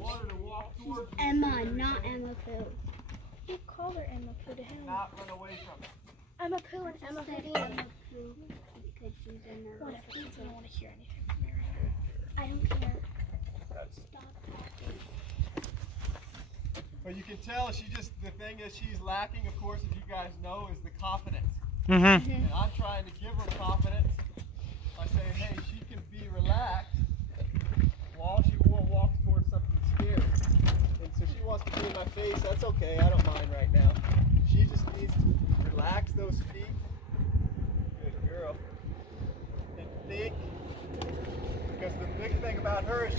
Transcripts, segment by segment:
want her to walk towards me. Emma, not Emma Pooh. You call her Emma Pooh to him. Not run away from it. Emma Pooh and Emma Pooh. Emma Pooh because she's in the Whatever. I don't want to hear anything from you right now. I don't care. Stop talking. But you can tell the thing is she's lacking, of course, as you guys know, is the confidence. Mm-hmm. And I'm trying to give her confidence by saying, hey, she can be relaxed while she walks towards something scary. And so she wants to be in my face. That's okay. I don't mind right now. She just needs to relax those feet. Good girl. And think. Because the big thing about her is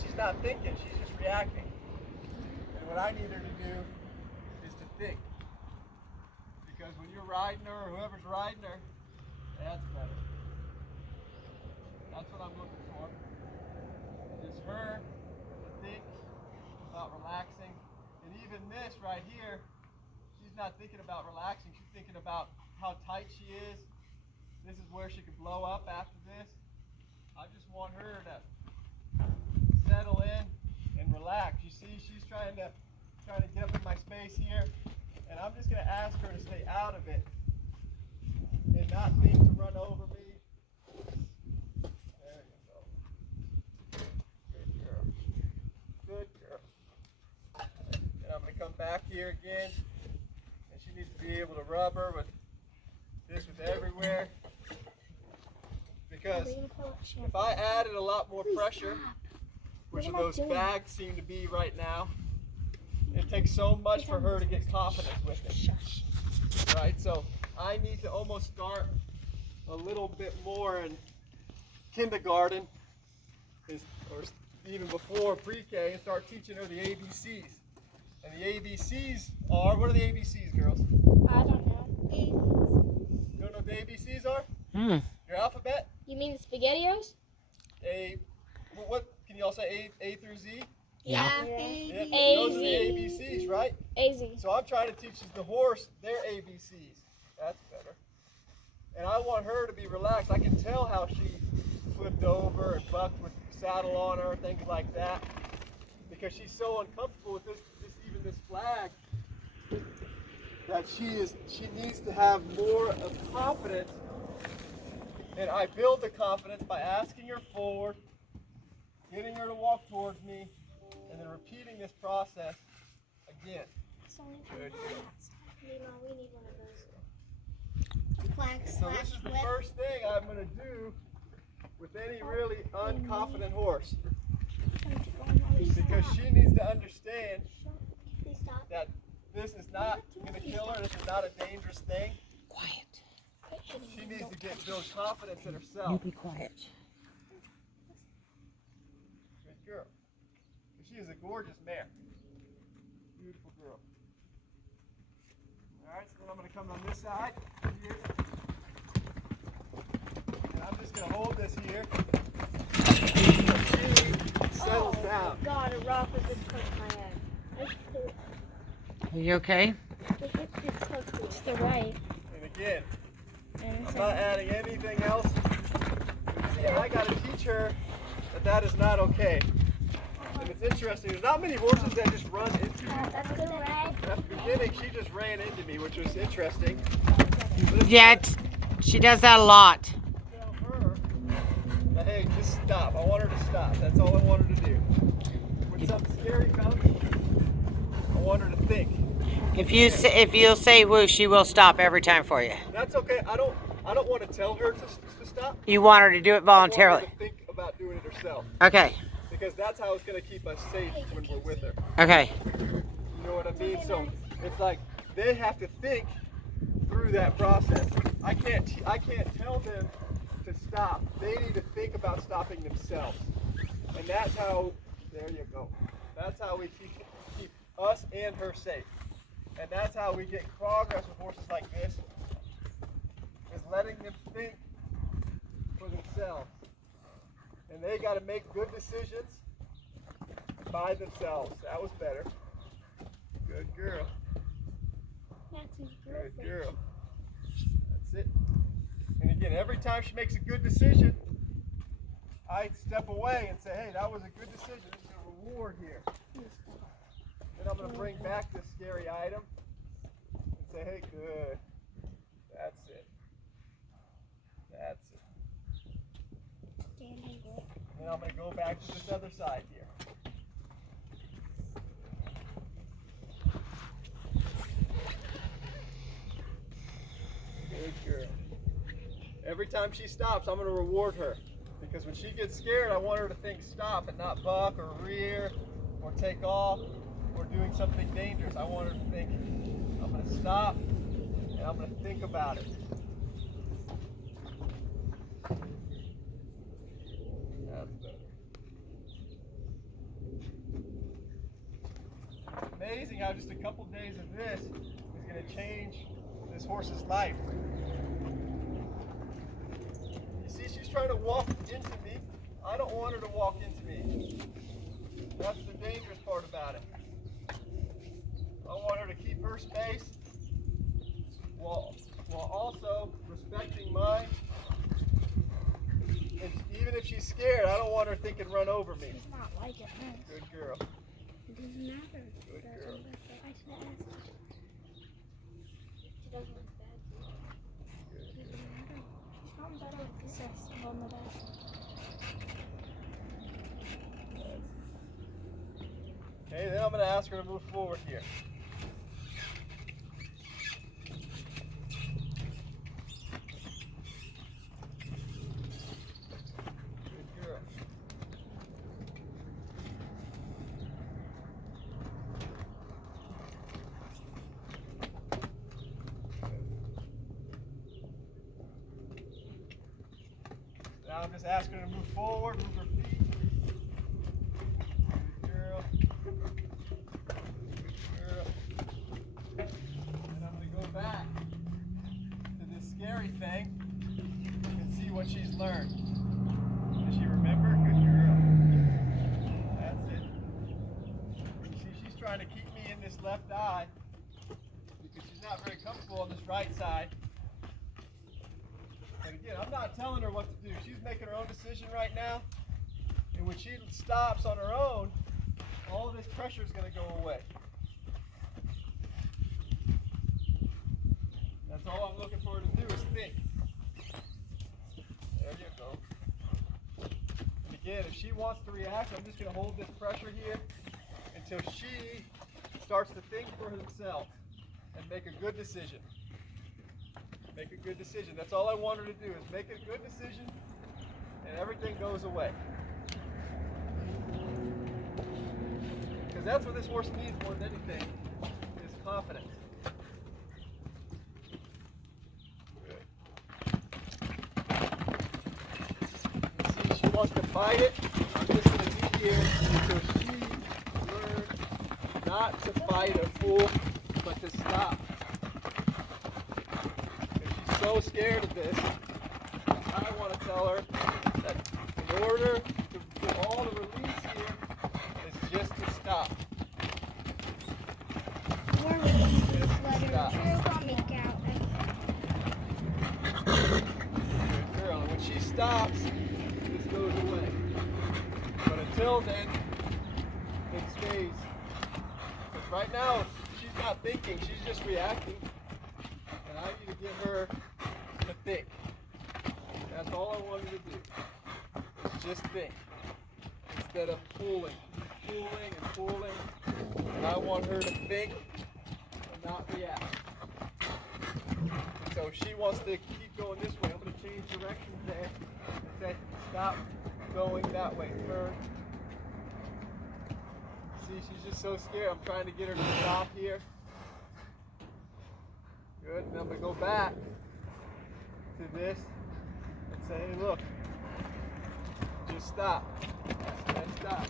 she's not thinking. She's just reacting. And what I need her to do is to think. Because when you're riding her, or whoever's riding her, that's better. That's what I'm looking for. Just her to think about relaxing. And even this right here, she's not thinking about relaxing. She's thinking about how tight she is. This is where she could blow up after this. I just want her to settle in and relax. You see, she's trying to get up in my space here. And I'm just going to ask her to stay out of it and not think to run over me. There you go. Good girl. Good girl. And I'm going to come back here again. And she needs to be able to rub her with everywhere. Because if I added a lot more pressure, which those bags seem to be right now, it takes so much for her to get confidence with it, right? So I need to almost start a little bit more in kindergarten, or even before pre-K, and start teaching her the ABCs. And the ABCs are, what are the ABCs, girls? I don't know. You don't know what the ABCs are? Your alphabet? You mean the SpaghettiOs? What can you all say? A through Z? Yeah. Yeah, A, those are the Z. ABCs, right? AZ. So I'm trying to teach the horse their ABCs. That's better. And I want her to be relaxed. I can tell how she flipped over and bucked with the saddle on her, things like that. Because she's so uncomfortable with even this flag, that she needs to have more of confidence. And I build the confidence by asking her forward, getting her to walk towards me, and then repeating this process again. Good. We need one of those. Flag So this is the whip. first thing I'm going to do with any really unconfident horse. Because she needs to understand Please stop. that this is not going to kill her. This is not a dangerous thing. Quiet. She needs to build confidence in You herself. be quiet. Good girl. She is a gorgeous mare. Beautiful girl. All right, so then I'm going to come on this side here. And I'm just going to hold this here. She settles down. God, a rock was this close to my head. Are you okay? The hip is close to it. It's the right. And again, And I'm not adding anything else. See, I got to teach her that is not okay. And it's interesting, there's not many horses that just run into you. that's good, right? At the beginning, she just ran into me, which was interesting. Yeah, she does that a lot. Tell her that, hey, just stop. I want her to stop. That's all I want her to do. When something scary comes, I want her to think. If you'll say woo, she will stop every time for you. That's okay. I don't want to tell her to stop. You want her to do it I voluntarily. want her to think about doing it herself. Okay. Because that's how it's going to keep us safe when we're with her. Okay. You know what I mean? So it's like they have to think through that process. I can't tell them to stop. They need to think about stopping themselves. And that's how, there you go. That's how we keep us and her safe. And that's how we get progress with horses like this, is letting them think for themselves. And they got to make good decisions by themselves. That was better. Good girl. Good girl. That's it. And again, every time she makes a good decision, I step away and say, hey, that was a good decision. This is a reward here. Then I'm going to bring back this scary item and say, hey, good. That's it. That's it. Standing good. Then I'm going to go back to this other side here. Good girl. Every time she stops, I'm going to reward her. Because when she gets scared, I want her to think stop and not buck or rear or take off or doing something dangerous. I want her to think, I'm going to stop and I'm going to think about it. That's better. It's amazing how just a couple days of this is going to change this horse's life. You see, she's trying to walk into me. I don't want her to walk into me. That's the dangerous part about it. I want her to keep her space while also respecting mine. And even if she's scared, I don't want her thinking run over me. She's not like it. Good girl. It doesn't matter. Good girl. I should ask. She doesn't look bad. It doesn't matter. She's gotten better with this on the back. Okay, then I'm going to ask her to move forward here. Good girl. Now I'm just asking her to move forward, move her feet. Good girl. Good girl. And I'm going to go back to this scary thing and see what she's learned. Does she remember? Good girl. That's it. You see, she's trying to keep me in this left eye because she's not very comfortable on this right side. But again, I'm not telling her what to do. She's making her own decision right now. And when she stops on her own, all of this pressure is going to go away. That's all I'm looking for her to do is think. There you go. And again, if she wants to react, I'm just going to hold this pressure here until she starts to think for herself and make a good decision. Make a good decision. That's all I want her to do is make a good decision and everything goes away. Because that's what this horse needs more than anything, is confidence. Good. See, she wants to bite it. I'm just going to be here until she learns not to fight or fool, but to stop. She's so scared of this. I want to tell her that in order to do all the release here is just to stop. More release this Stop. letter. I'll make out. Good girl. And when she stops, this goes away. But until then, it stays. Because right now, she's not thinking. She's just reacting. And I need to get her to think. That's all I wanted to do. Is just think. Instead of pulling and pulling. And I want her to think and not react. And so if she wants to keep going this way, I'm going to change directions there and say, stop going that way. Turn. See, she's just so scared. I'm trying to get her to stop here. Good. And I'm going to go back to this and say, hey, look, just stop. Just stop.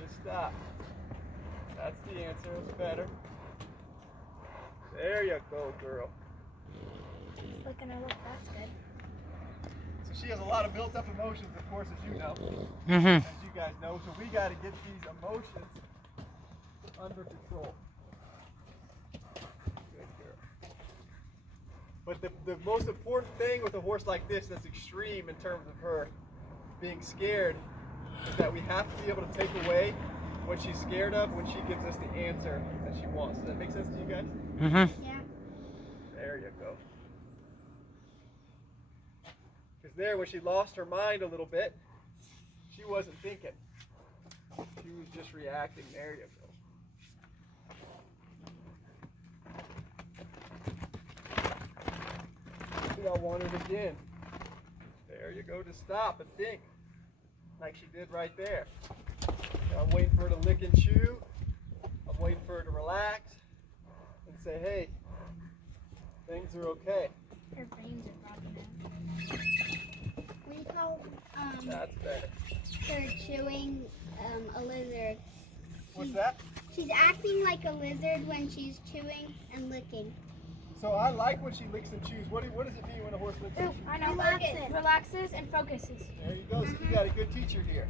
Just stop. That's the answer. It's better. There you go, girl. Looking her look, that's good. So she has a lot of built-up emotions, of course, as you know, Mm-hmm. as you guys know. So we got to get these emotions under control. Good girl. But the most important thing with a horse like this that's extreme in terms of her being scared is that we have to be able to take away what she's scared of when she gives us the answer that she wants. Does that make sense to you guys? Mm-hmm. Yeah. There you go. Because there, when she lost her mind a little bit, she wasn't thinking. She was just reacting. There you go. See, I want it again. There you go, to stop and think, like she did right there. And I'm waiting for her to lick and chew. I'm waiting for her to relax and say, hey, things are okay. Her veins are popping out. We call That's better. her chewing a lizard. What's that? She's acting like a lizard when she's chewing and licking. So I like when she licks and chews. What does it mean when a horse licks and Ooh, chews? I know. Relaxes. Relaxes and focuses. There you go. So you got a good teacher here.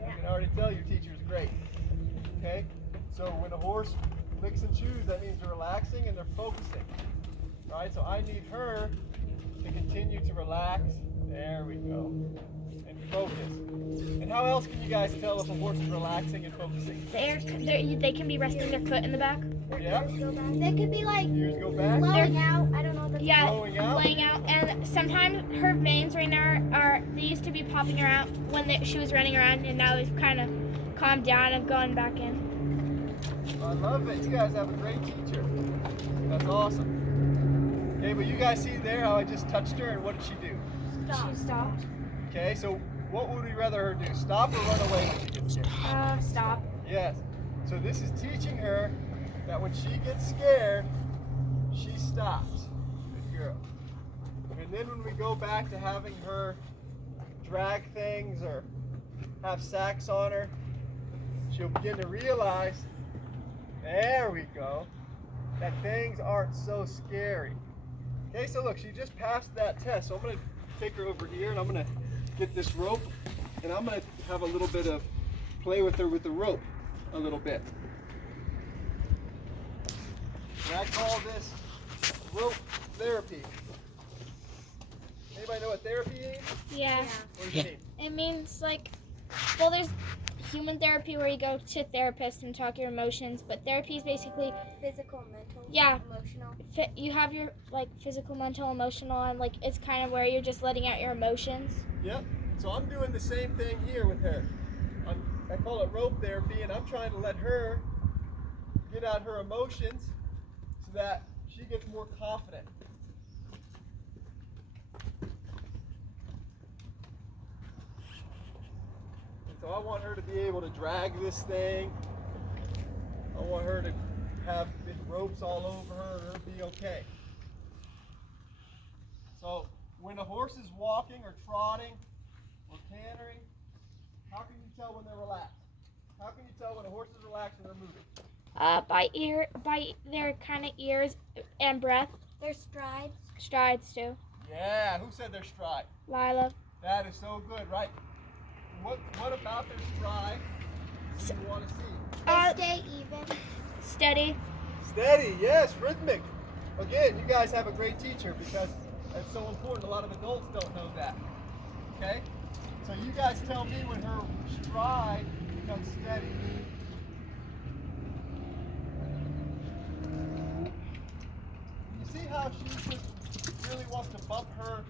Yeah. I can already tell your teacher's great. Okay? So when a horse licks and chews, that means they're relaxing and they're focusing. Right? So I need her to continue to relax. There we go. And focus. And how else can you guys tell if a horse is relaxing and focusing? They can be resting their foot in the back. Yeah? They could be like Ears go back. blowing out. I don't know. Yeah, Blowing out. laying out. And sometimes her veins right now they used to be popping her out when she was running around, and now they've kind of calmed down and gone back in. I love it. You guys have a great teacher. That's awesome. Okay, but you guys see there how I just touched her, and what did she do? She stopped. Okay, so what would we rather her do? Stop or run away when she gets scared? Stop. Yes. So this is teaching her that when she gets scared, she stops. Good girl. And then when we go back to having her drag things or have sacks on her, she'll begin to realize, there we go, that things aren't so scary. Okay, so look, she just passed that test. So I'm going to take her over here and I'm going to get this rope and I'm going to have a little bit of play with her with the rope a little bit. And I call this rope therapy. Anybody know what therapy means? Yeah. What does it mean? It means well, there's human therapy where you go to therapists and talk your emotions, but therapy is basically Physical, mental, emotional. You have your physical, mental, emotional, and it's kind of where you're just letting out your emotions. Yep. So I'm doing the same thing here with her. I call it rope therapy, and I'm trying to let her get out her emotions so that she gets more confident. And so I want her to be able to drag this thing. I want her to have big ropes all over her and it'll be okay. So when a horse is walking or trotting or cantering, how can you tell when they're relaxed? How can you tell when a horse is relaxed and they're moving? By their kind of ears and breath. Their strides. Strides too. Yeah, who said their stride? Lila. That is so good, right? What about their stride do you want to see? They stay even. Steady. Steady, yes, rhythmic. Again, you guys have a great teacher because that's so important. A lot of adults don't know that. Okay? So you guys tell me when her stride becomes steady. You see how she just really wants to bump her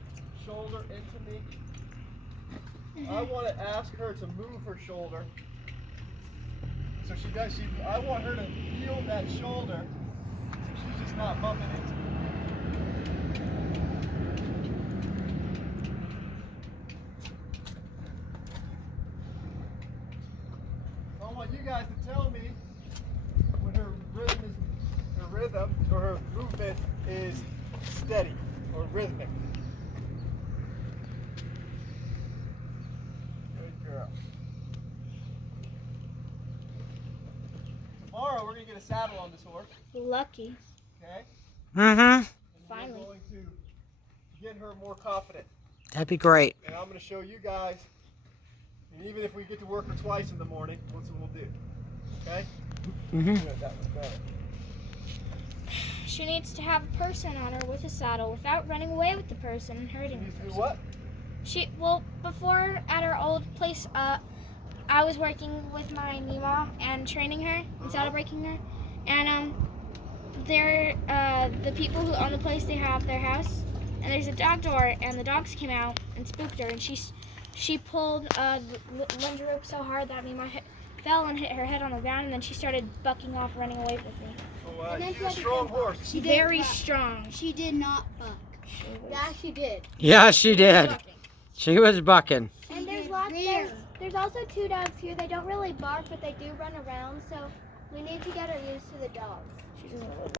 shoulder into me? I want to ask her to move her shoulder. So she does. I want her to feel that shoulder. So she's just not bumping into me. I want you guys to tell me when her rhythm or her movement is steady or rhythmic. Good girl. Tomorrow we're going to get a saddle on this horse, Lucky. okay? Mm-hmm. And Finally. we're going to get her more confident. That'd be great. And I'm going to show you guys, and even if we get to work her twice in the morning, that's what we'll do. Okay? Mm-hmm. Good, that was better. She needs to have a person on her with a saddle without running away with the person and She hurting needs the to do person. what? Before at her old place, I was working with my Mima and training her instead of breaking her. And the people who own the place, they have their house, and there's a dog door, and the dogs came out and spooked her, and she pulled the lunge rope so hard that Mima fell and hit her head on the ground, and then she started bucking off, running away with me. Oh, she's a strong horse. She did Very buck. strong. She did not buck. Yeah, she did. Yeah, she did. She was bucking. And there's Rare. there's also 2 dogs here. They don't really bark, but they do run around. So we need to get her used to the dogs.